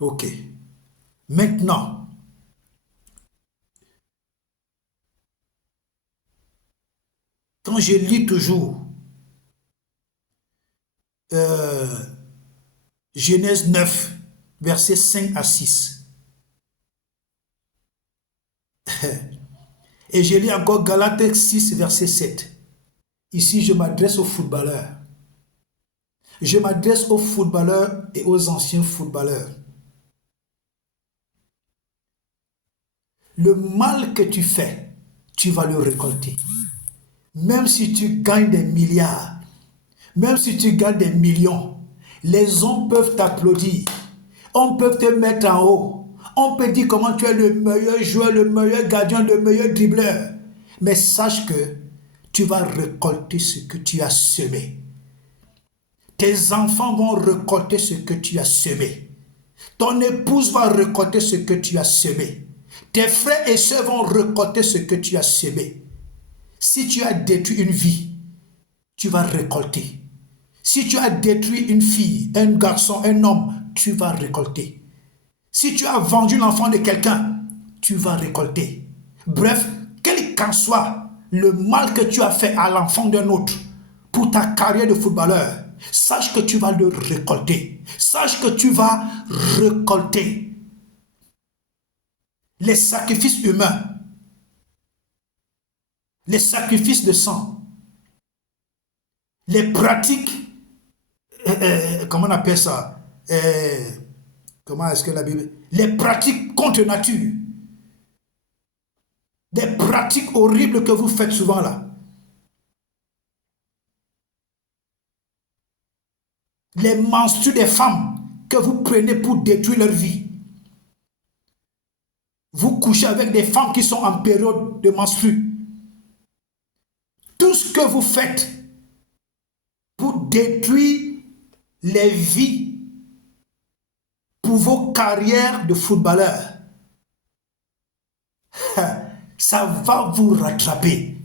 Ok. Maintenant, quand je lis toujours euh, Genèse 9, versets 5 à 6, et je lis encore Galates 6, verset 7. Ici, je m'adresse aux footballeurs. Je m'adresse aux footballeurs et aux anciens footballeurs. Le mal que tu fais, tu vas le récolter. Même si tu gagnes des milliards, même si tu gagnes des millions, les hommes peuvent t'applaudir. On peut te mettre en haut. On peut dire comment tu es le meilleur joueur, le meilleur gardien, le meilleur dribbleur. Mais sache que tu vas récolter ce que tu as semé. Tes enfants vont récolter ce que tu as semé. Ton épouse va récolter ce que tu as semé. Tes frères et sœurs vont récolter ce que tu as semé. Si tu as détruit une vie, tu vas récolter. Si tu as détruit une fille, un garçon, un homme, tu vas récolter. Si tu as vendu l'enfant de quelqu'un, tu vas récolter. Bref, quel qu'en soit le mal que tu as fait à l'enfant d'un autre pour ta carrière de footballeur, sache que tu vas le récolter. Sache que tu vas récolter. Les sacrifices humains, les sacrifices de sang, les pratiques, comment on appelle ça? Comment est-ce que la Bible... Les pratiques contre nature, des pratiques horribles que vous faites souvent là. Les menstrues des femmes que vous prenez pour détruire leur vie. Vous couchez avec des femmes qui sont en période de menstrues. Tout ce que vous faites pour détruire les vies pour vos carrières de footballeurs, ça va vous rattraper.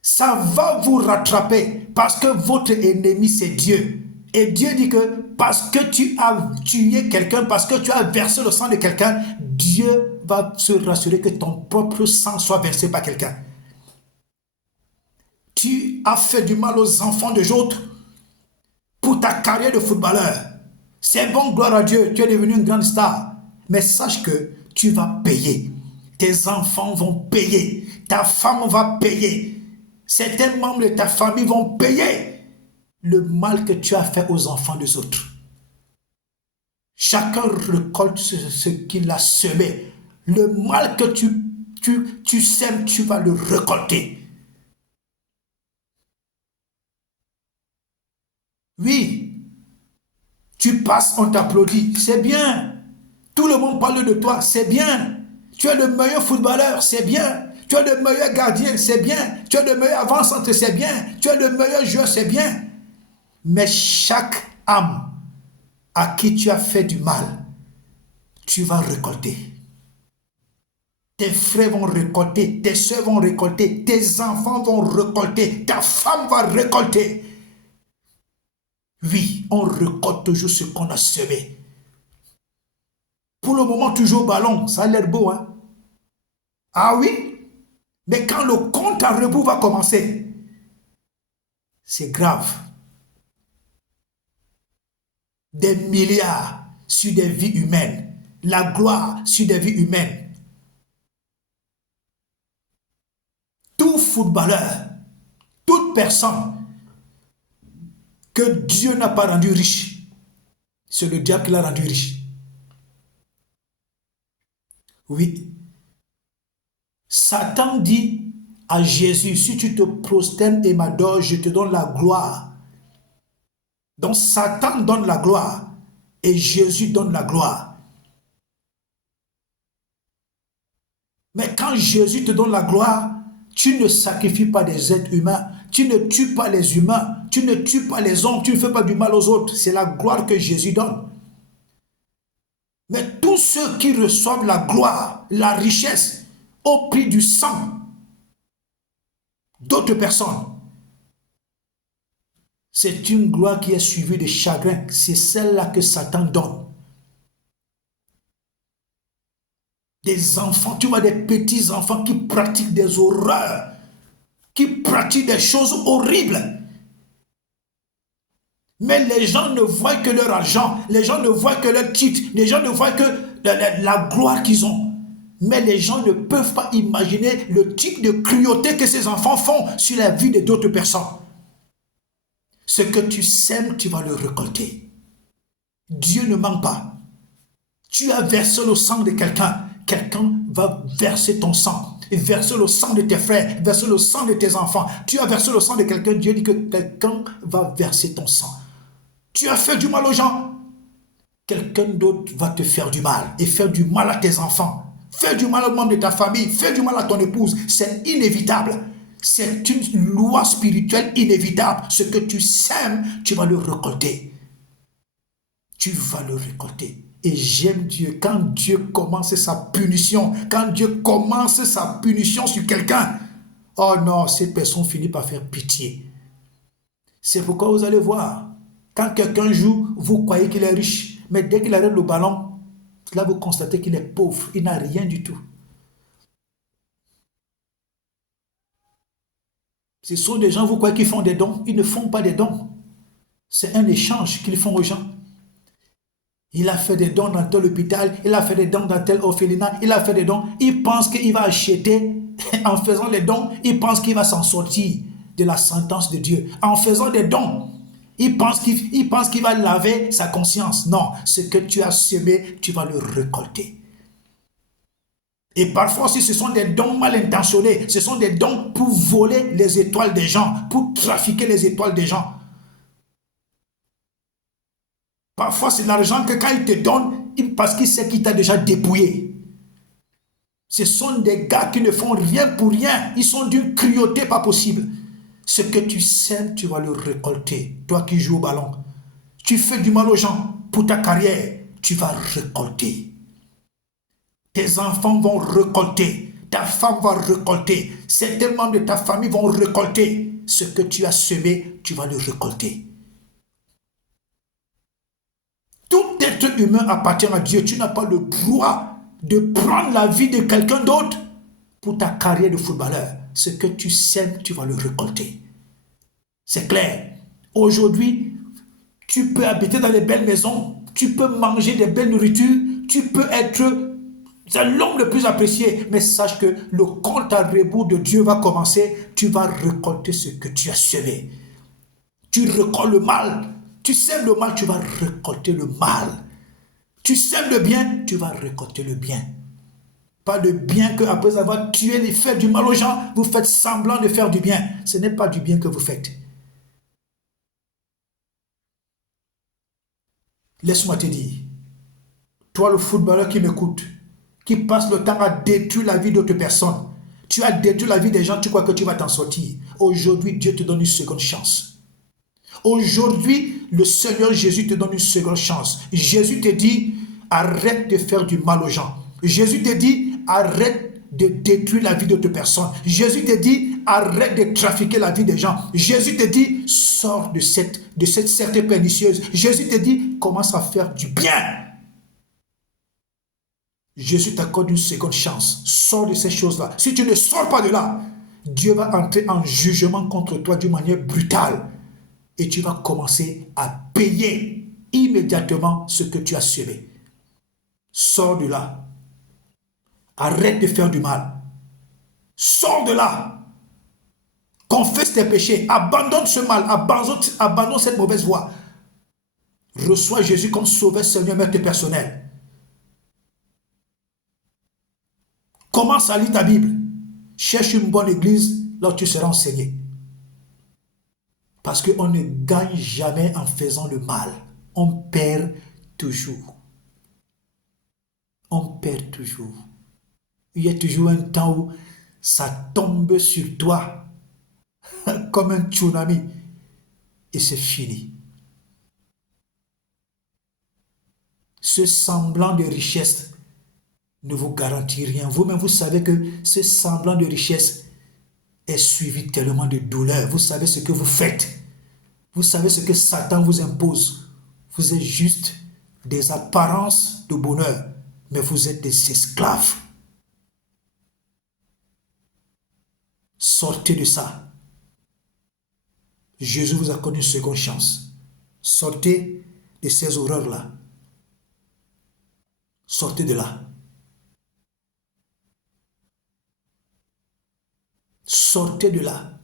Ça va vous rattraper parce que votre ennemi, c'est Dieu. Et Dieu dit que parce que tu as tué quelqu'un, parce que tu as versé le sang de quelqu'un, Dieu va se rassurer que ton propre sang soit versé par quelqu'un. Tu as fait du mal aux enfants des autres pour ta carrière de footballeur. C'est bon, gloire à Dieu, tu es devenu une grande star. Mais sache que tu vas payer. Tes enfants vont payer. Ta femme va payer. Certains membres de ta famille vont payer le mal que tu as fait aux enfants des autres. Chacun récolte ce qu'il a semé. Le mal que tu sèmes, tu vas le récolter. Oui, tu passes, on t'applaudit, c'est bien. Tout le monde parle de toi, c'est bien. Tu es le meilleur footballeur, c'est bien. Tu es le meilleur gardien, c'est bien. Tu es le meilleur avant-centre, c'est bien. Tu es le meilleur joueur, c'est bien. Mais chaque âme à qui tu as fait du mal, tu vas récolter. Tes frères vont récolter, tes soeurs vont récolter, tes enfants vont récolter, ta femme va récolter. Oui, on récolte toujours ce qu'on a semé. Pour le moment, toujours au ballon, ça a l'air beau, hein? Ah oui? Mais quand le compte à rebours va commencer, c'est grave. Des milliards sur des vies humaines, la gloire sur des vies humaines. Tout footballeur, toute personne que Dieu n'a pas rendu riche, c'est le diable qui l'a rendu riche. Oui. Satan dit à Jésus, si tu te prosternes et m'adores, je te donne la gloire. Donc Satan donne la gloire et Jésus donne la gloire. Mais quand Jésus te donne la gloire, tu ne sacrifies pas des êtres humains, tu ne tues pas les humains, tu ne tues pas les hommes, tu ne fais pas du mal aux autres. C'est la gloire que Jésus donne. Mais tous ceux qui reçoivent la gloire, la richesse, au prix du sang d'autres personnes, c'est une gloire qui est suivie de chagrin. C'est celle-là que Satan donne. Des enfants, tu vois des petits enfants qui pratiquent des horreurs, qui pratiquent des choses horribles. Mais les gens ne voient que leur argent, les gens ne voient que leur titre, les gens ne voient que la gloire qu'ils ont. Mais les gens ne peuvent pas imaginer le type de cruauté que ces enfants font sur la vie d'autres personnes. Ce que tu sèmes, tu vas le récolter. Dieu ne ment pas. Tu as versé le sang de quelqu'un, quelqu'un va verser ton sang. Et verser le sang de tes frères, verser le sang de tes enfants. Tu as versé le sang de quelqu'un, Dieu dit que quelqu'un va verser ton sang. Tu as fait du mal aux gens, quelqu'un d'autre va te faire du mal et faire du mal à tes enfants. Fais du mal aux membres de ta famille, fais du mal à ton épouse. C'est inévitable. C'est une loi spirituelle inévitable. Ce que tu sèmes, tu vas le récolter. Tu vas le récolter. Et j'aime Dieu. Quand Dieu commence sa punition, quand Dieu commence sa punition sur quelqu'un, oh non, cette personne finit par faire pitié. C'est pourquoi vous allez voir, quand quelqu'un joue, vous croyez qu'il est riche, mais dès qu'il arrête le ballon, là vous constatez qu'il est pauvre, il n'a rien du tout. Ce sont des gens, vous croyez qu'ils font des dons, ils ne font pas des dons. C'est un échange qu'ils font aux gens. Il a fait des dons dans tel hôpital, il a fait des dons dans tel orphelinat, il a fait des dons. Il pense qu'il va acheter, en faisant les dons, il pense qu'il va s'en sortir de la sentence de Dieu. En faisant des dons, il pense qu'il va laver sa conscience. Non, ce que tu as semé, tu vas le récolter. Et parfois, si ce sont des dons mal intentionnés, ce sont des dons pour voler les étoiles des gens, pour trafiquer les étoiles des gens. Parfois, c'est l'argent que quand il te donne, parce qu'il sait qu'il t'a déjà dépouillé. Ce sont des gars qui ne font rien pour rien. Ils sont d'une cruauté pas possible. Ce que tu sèmes, tu vas le récolter. Toi qui joues au ballon, tu fais du mal aux gens pour ta carrière, tu vas récolter. Tes enfants vont récolter. Ta femme va récolter. Certains membres de ta famille vont récolter. Ce que tu as semé, tu vas le récolter. Tout être humain appartient à Dieu. Tu n'as pas le droit de prendre la vie de quelqu'un d'autre pour ta carrière de footballeur. Ce que tu sèmes, tu vas le récolter. C'est clair. Aujourd'hui, tu peux habiter dans des belles maisons, tu peux manger des belles nourritures, tu peux être l'homme le plus apprécié, mais sache que le compte à rebours de Dieu va commencer. Tu vas récolter ce que tu as semé. Tu récoltes le mal. Tu sèmes le mal, tu vas récolter le mal. Tu sèmes le bien, tu vas récolter le bien. Pas de bien que après avoir tué et fait du mal aux gens, vous faites semblant de faire du bien. Ce n'est pas du bien que vous faites. Laisse-moi te dire, toi le footballeur qui m'écoute, qui passe le temps à détruire la vie d'autres personnes, tu as détruit la vie des gens, tu crois que tu vas t'en sortir. Aujourd'hui, Dieu te donne une seconde chance. Aujourd'hui, le Seigneur Jésus te donne une seconde chance. Jésus te dit, arrête de faire du mal aux gens. Jésus te dit, arrête de détruire la vie d'autres personnes. Jésus te dit, arrête de trafiquer la vie des gens. Jésus te dit, sors de cette cercle pernicieuse. Jésus te dit, commence à faire du bien. Jésus t'accorde une seconde chance. Sors de ces choses-là. Si tu ne sors pas de là, Dieu va entrer en jugement contre toi d'une manière brutale. Et tu vas commencer à payer immédiatement ce que tu as semé. Sors de là. Arrête de faire du mal. Sors de là. Confesse tes péchés. Abandonne ce mal. Abandonne cette mauvaise voie. Reçois Jésus comme sauveur, Seigneur, maître personnel. Commence à lire ta Bible. Cherche une bonne église là où tu seras enseigné. Parce qu'on ne gagne jamais en faisant le mal. On perd toujours. On perd toujours. Il y a toujours un temps où ça tombe sur toi comme un tsunami et c'est fini. Ce semblant de richesse ne vous garantit rien. Vous-même, vous savez que ce semblant de richesse est suivi tellement de douleur. Vous savez ce que vous faites. Vous savez ce que Satan vous impose. Vous êtes juste des apparences de bonheur, mais vous êtes des esclaves Sortez de ça. Jésus vous a connu une seconde chance. Sortez de ces horreurs-là. Sortez de là. Sortez de là.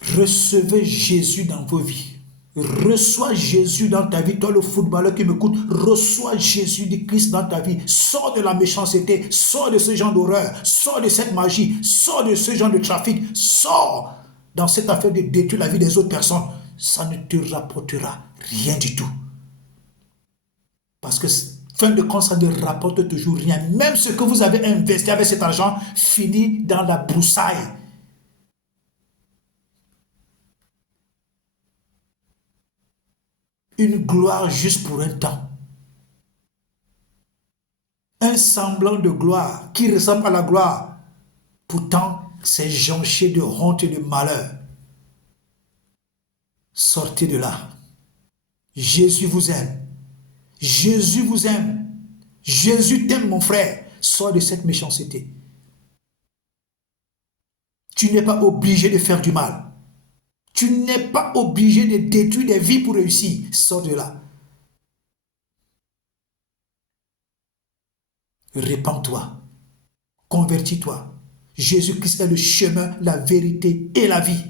Recevez Jésus dans vos vies. Reçois Jésus dans ta vie. Toi, le footballeur qui m'écoute, reçois Jésus du Christ dans ta vie. Sors de la méchanceté. Sors de ce genre d'horreur. Sors de cette magie. Sors de ce genre de trafic. Sors dans cette affaire de détruire la vie des autres personnes. Ça ne te rapportera rien du tout. Parce que, fin de compte, ça ne rapporte toujours rien. Même ce que vous avez investi avec cet argent finit dans la broussaille. Une gloire juste pour un temps. Un semblant de gloire qui ressemble à la gloire. Pourtant, c'est jonché de honte et de malheur. Sortez de là. Jésus vous aime. Jésus vous aime. Jésus t'aime, mon frère. Sors de cette méchanceté. Tu n'es pas obligé de faire du mal. Tu n'es pas obligé de détruire des vies pour réussir. Sors de là. Répands-toi. Convertis-toi. Jésus-Christ est le chemin, la vérité et la vie.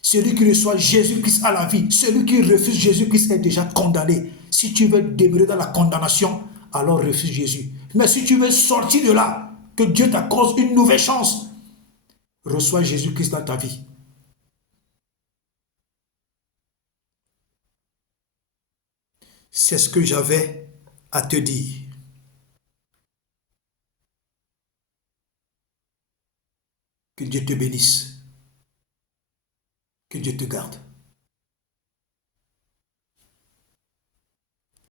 Celui qui reçoit Jésus-Christ à la vie, celui qui refuse Jésus-Christ est déjà condamné. Si tu veux demeurer dans la condamnation, alors refuse Jésus. Mais si tu veux sortir de là, que Dieu t'accorde une nouvelle chance, reçois Jésus-Christ dans ta vie. C'est ce que j'avais à te dire. Que Dieu te bénisse. Que Dieu te garde.